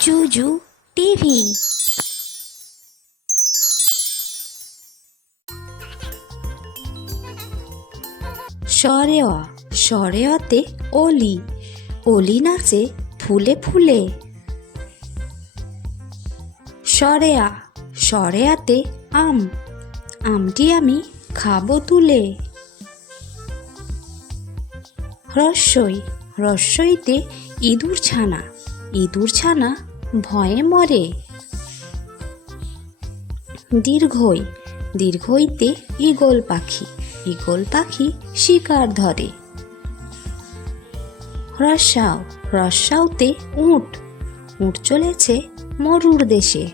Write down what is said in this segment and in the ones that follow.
জুজু TV. সরেয়াতে অলি, অলি নাচে ফুলে ফুলে। সরেয়াতে আম, আমটি আমি খাবো তুলে। রস্যইতে ইঁদুর ছানা, ইঁদুর ছানা ভয়ে মরে। দীর্ঘইতে ঈগল পাখি, ঈগল পাখি শিকার ধরে। রস্যাউতে উট, উট চলেছে মরুর দেশে।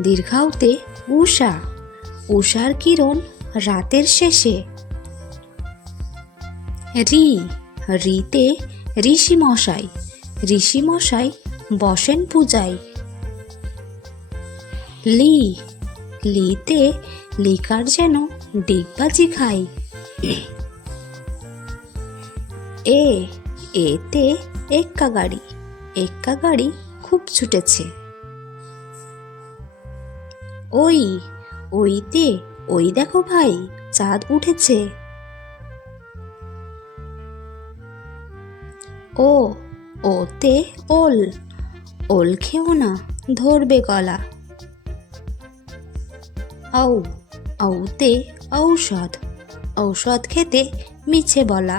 দীর্ঘাউতে উষা, উষার কিরণ রাতের শেষে। রিতে ঋষিমশাই, ঋষিমশাই বসেন পূজায়। লিতে লিকার যেন ডিগবাজি খায়। এতে এক্কা গাড়ি, এক্কা গাড়ি খুব ছুটেছে। ওইতে ওই দেখো ভাই, চাঁদ উঠেছে। ওতে ওল, ওল খেও না ধরবে গলা। আউতে ঔষধ, ঔষধ খেতে মিছে বলা।